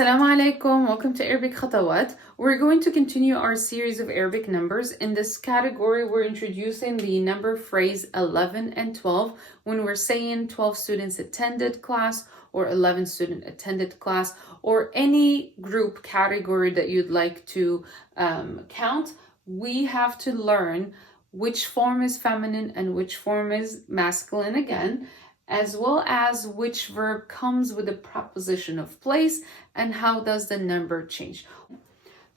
Assalamu alaikum, welcome to arabickhatawaat. We're going to continue our series of Arabic numbers. In this category, we're introducing the number phrase 11 and 12 when we're saying 12 students attended class or 11 student attended class or any group category that you'd like to count. We have to learn which form is feminine and which form is masculine again, as well as which verb comes with the preposition of place and how does the number change.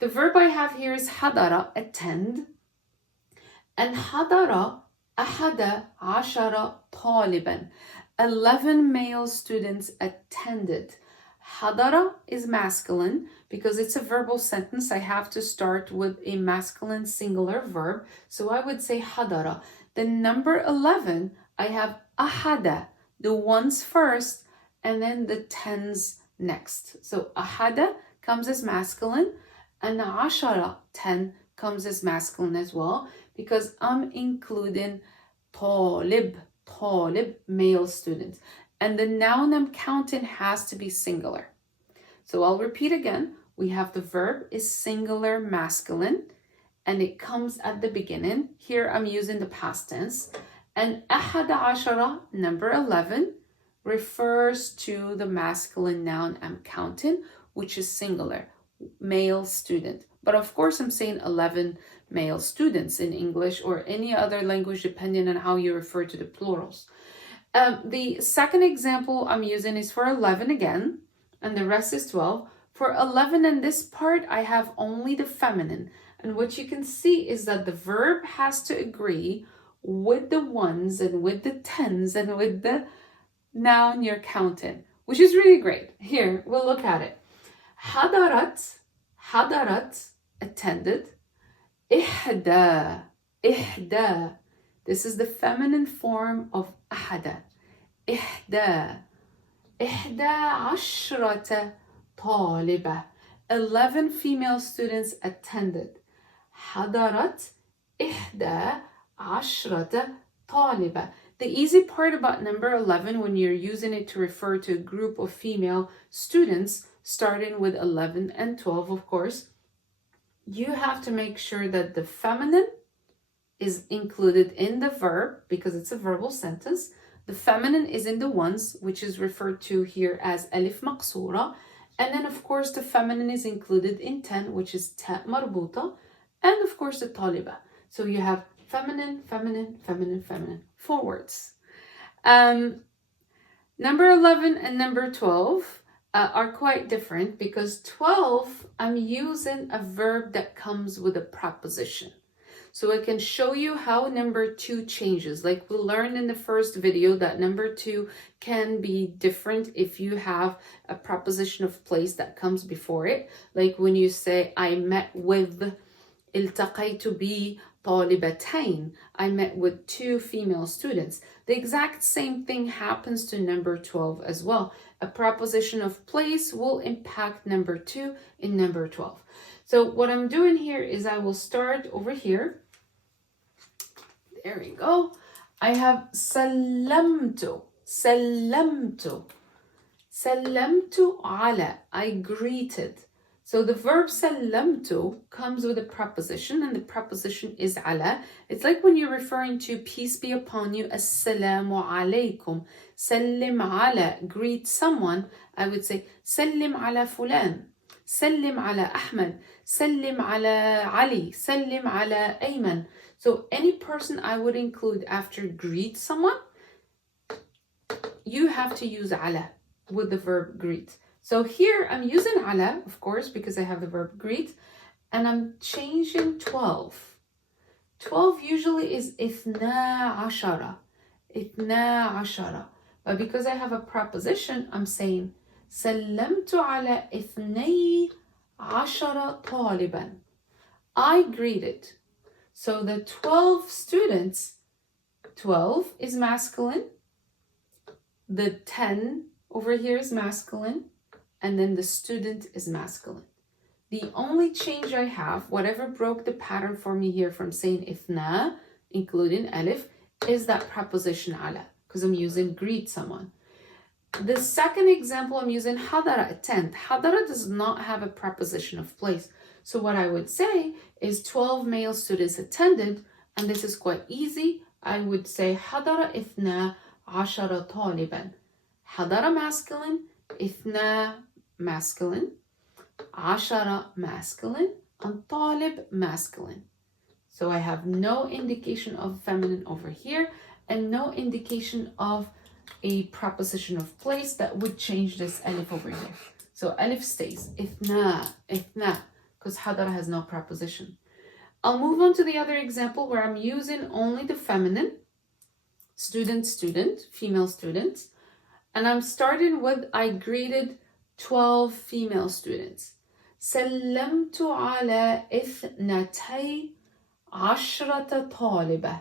The verb I have here is hadara, attend, and hadara ahada ashara taliban. 11 male students attended. Hadara is masculine because it's a verbal sentence. I have to start with a masculine singular verb. So I would say hadara. The number 11, I have ahada, the ones first, and then the tens next. So ahada comes as masculine, and ashara, 10, comes as masculine as well, because I'm including talib, male students. And the noun I'm counting has to be singular. So I'll repeat again. We have the verb is singular masculine, and it comes at the beginning. Here I'm using the past tense. And ahada ashara, number 11, refers to the masculine noun I'm counting, which is singular, male student. But of course, I'm saying 11 male students in English or any other language, depending on how you refer to the plurals. The second example I'm using is for 11 again, and the rest is 12. For 11 in this part, I have only the feminine. And what you can see is that the verb has to agree with the ones and with the tens and with the noun you're counting, which is really great. Here, we'll look at it. Hadarat, attended. Ihda. This is the feminine form of ahada. Ihda ashrata taliba. 11 female students attended. Hadarat ihda ashrata taliba. The easy part about number 11 when you're using it to refer to a group of female students, starting with 11 and 12, of course, you have to make sure that the feminine is included in the verb because it's a verbal sentence. The feminine is in the ones, which is referred to here as alif maqsura. And then, of course, the feminine is included in 10, which is ta marbuta. And, of course, the taliba. So you have feminine, 4 words. Number 11 and number 12 are quite different because 12, I'm using a verb that comes with a preposition. So I can show you how number 2 changes. Like we learned in the first video that number 2 can be different if you have a preposition of place that comes before it. Like when you say, I met with, التقيت ب طالبتين, I met with 2 female students. The exact same thing happens to number 12 as well. A preposition of place will impact number 2 in number 12. So what I'm doing here is I will start over here. There we go. I have سلمت على, I greeted. So the verb سلمت comes with a preposition, and the preposition is على. It's like when you're referring to peace be upon you, السلام عليكم. سلم على, greet someone. I would say سلم على فلان, سلم على أحمد, سلم على علي, سلم على أيمن. So any person I would include after greet someone, you have to use على with the verb greet. So here I'm using ala, of course, because I have the verb greet, and I'm changing 12. 12 usually is إثنا عشرة. But because I have a preposition, I'm saying سلمت على اثني عشرة طالبا. I greeted. So the 12 students, 12 is masculine. The 10 over here is masculine. And then the student is masculine. The only change I have, whatever broke the pattern for me here from saying ifna, including alif, is that preposition ala, because I'm using greet someone. The second example, I'm using حضر, attend. حضر does not have a preposition of place. So what I would say is 12 male students attended, and this is quite easy. I would say حضر 12 طالبا. حضر masculine, 2 masculine, 10 masculine, and طالب masculine. So I have no indication of feminine over here and no indication of a preposition of place that would change this alif over here. So alif stays, إثنا, because حضر has no preposition. I'll move on to the other example where I'm using only the feminine, student, female students. And I'm starting with, I greeted 12 female students. سلمت على 12 طالبة.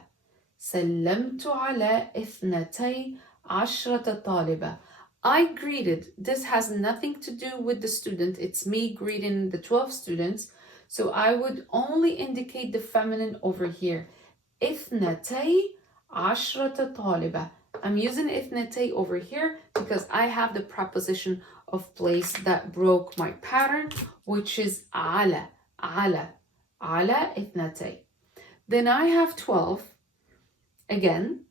سلمت على 12 طالبة. I greeted. This has nothing to do with the student. It's me greeting the 12 students. So I would only indicate the feminine over here. 12 طالبة. I'm using اثنتي over here because I have the preposition of place that broke my pattern, which is على. على اثنتي. Then I have 12 again,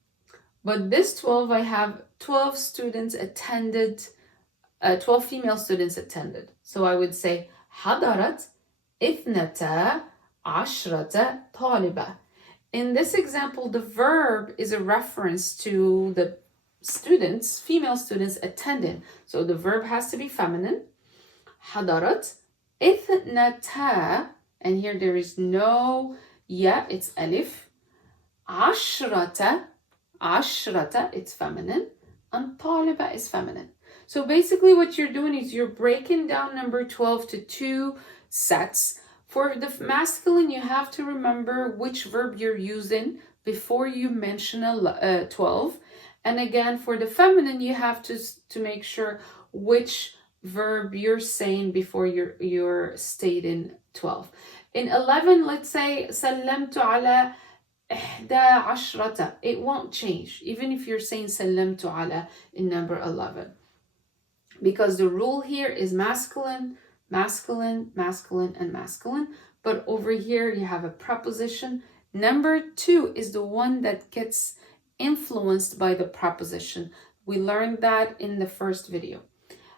but this 12 I have 12 students attended, 12 female students attended. So I would say حضرت 12 طالبة. In this example, the verb is a reference to the students, female students attending. So the verb has to be feminine. حضرت 12, and here there is no ya, it's alif. 10, it's feminine. And طالبة is feminine. So basically what you're doing is you're breaking down number 12 to 2 sets. For the masculine, you have to remember which verb you're using before you mention 12. And again, for the feminine, you have to make sure which verb you're saying before you're stating 12. In 11, let's say سلمت على 11. It won't change, even if you're saying سلمت على in number 11. Because the rule here is masculine, masculine, masculine, and masculine. But over here, you have a preposition. Number 2 is the one that gets influenced by the preposition. We learned that in the first video.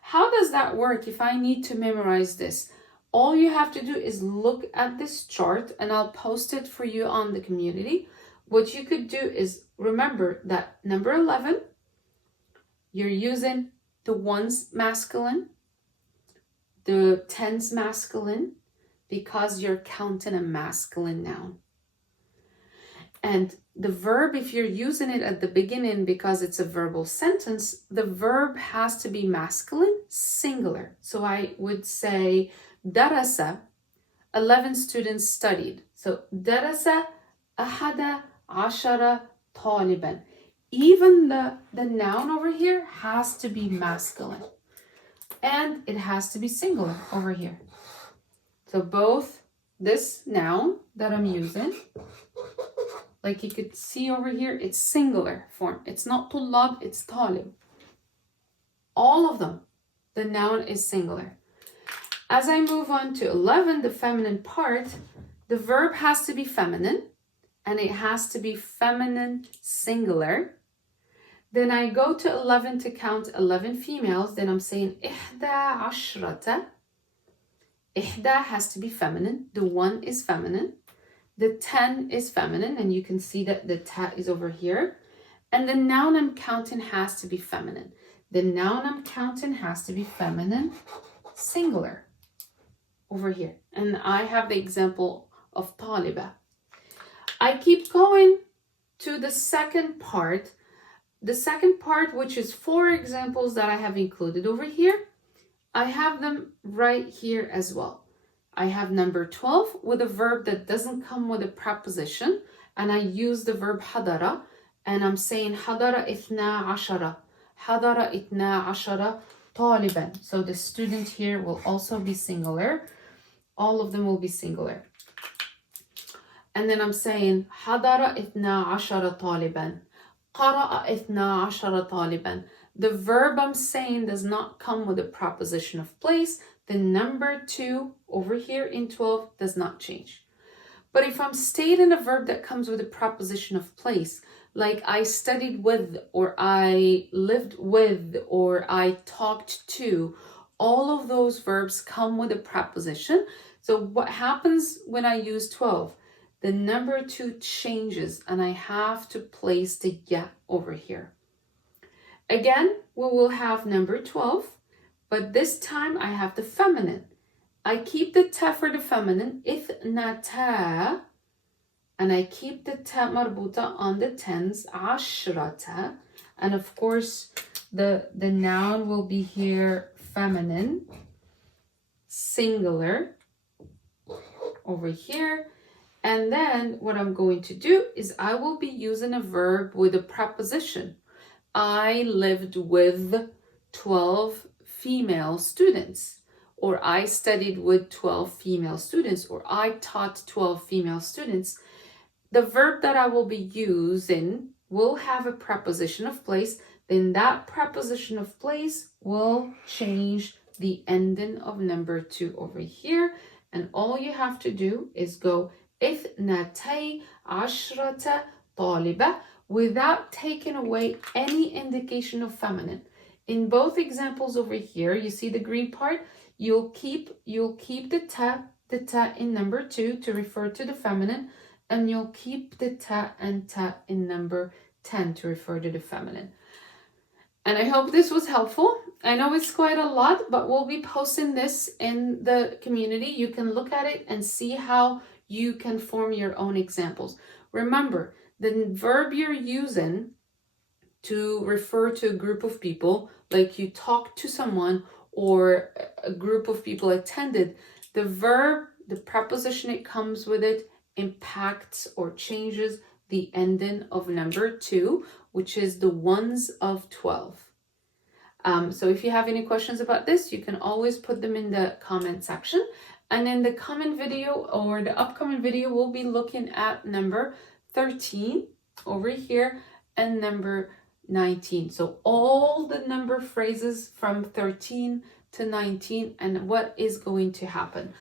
How does that work if I need to memorize this? All you have to do is look at this chart, and I'll post it for you on the community. What you could do is remember that number 11, you're using the ones masculine, the tens masculine, because you're counting a masculine noun. And the verb, if you're using it at the beginning because it's a verbal sentence, the verb has to be masculine, singular. So I would say درس, 11 students studied. So درس 11 طالبا. Even the noun over here has to be masculine. And it has to be singular over here. So both this noun that I'm using, like you could see over here, it's singular form. It's not طلاب, it's طالب. All of them, the noun is singular. As I move on to 11, the feminine part, the verb has to be feminine, and it has to be feminine singular. Then I go to 11 to count 11 females. Then I'm saying 11. 11 has to be feminine. The 1 is feminine. The 10 is feminine, and you can see that the ta is over here. And the noun I'm counting has to be feminine. The noun I'm counting has to be feminine singular over here. And I have the example of طالبة. I keep going to the second part. The second part, which is 4 examples that I have included over here, I have them right here as well. I have number 12 with a verb that doesn't come with a preposition, and I use the verb حضر, and I'm saying حضر 12. حضر 12 طالبا. So the student here will also be singular. All of them will be singular. And then I'm saying حضر 12 طالبا. قرأ 12 طالبا. The verb I'm saying does not come with a preposition of place. The number 2 over here in 12 does not change. But if I'm stating a verb that comes with a preposition of place, like I studied with, or I lived with, or I talked to, all of those verbs come with a preposition. So what happens when I use 12? The number 2 changes and I have to place the ya over here. Again, we will have number 12, but this time I have the feminine. I keep the ta for the feminine, ithnata, and I keep the ta marbuta on the tens, ashrata, and of course the noun will be here feminine, singular over here. And then what I'm going to do is I will be using a verb with a preposition. I lived with 12 female students, or I studied with 12 female students, or I taught 12 female students. The verb that I will be using will have a preposition of place. Then that preposition of place will change the ending of number 2 over here. And all you have to do is go اثنتي عشرة طالبة without taking away any indication of feminine. In both examples over here, you see the green part, you'll keep the ta in number 2 to refer to the feminine, and you'll keep the ta and ta in number 10 to refer to the feminine. And I hope this was helpful. I know it's quite a lot, but we'll be posting this in the community. You can look at it and see how you can form your own examples. Remember, the verb you're using to refer to a group of people, like you talked to someone or a group of people attended, the verb, the preposition it comes with it, impacts or changes the ending of number 2, which is the ones of 12. So if you have any questions about this, you can always put them in the comment section. And in the coming video or the upcoming video, we'll be looking at number 13 over here and number 19. So all the number phrases from 13 to 19 and what is going to happen.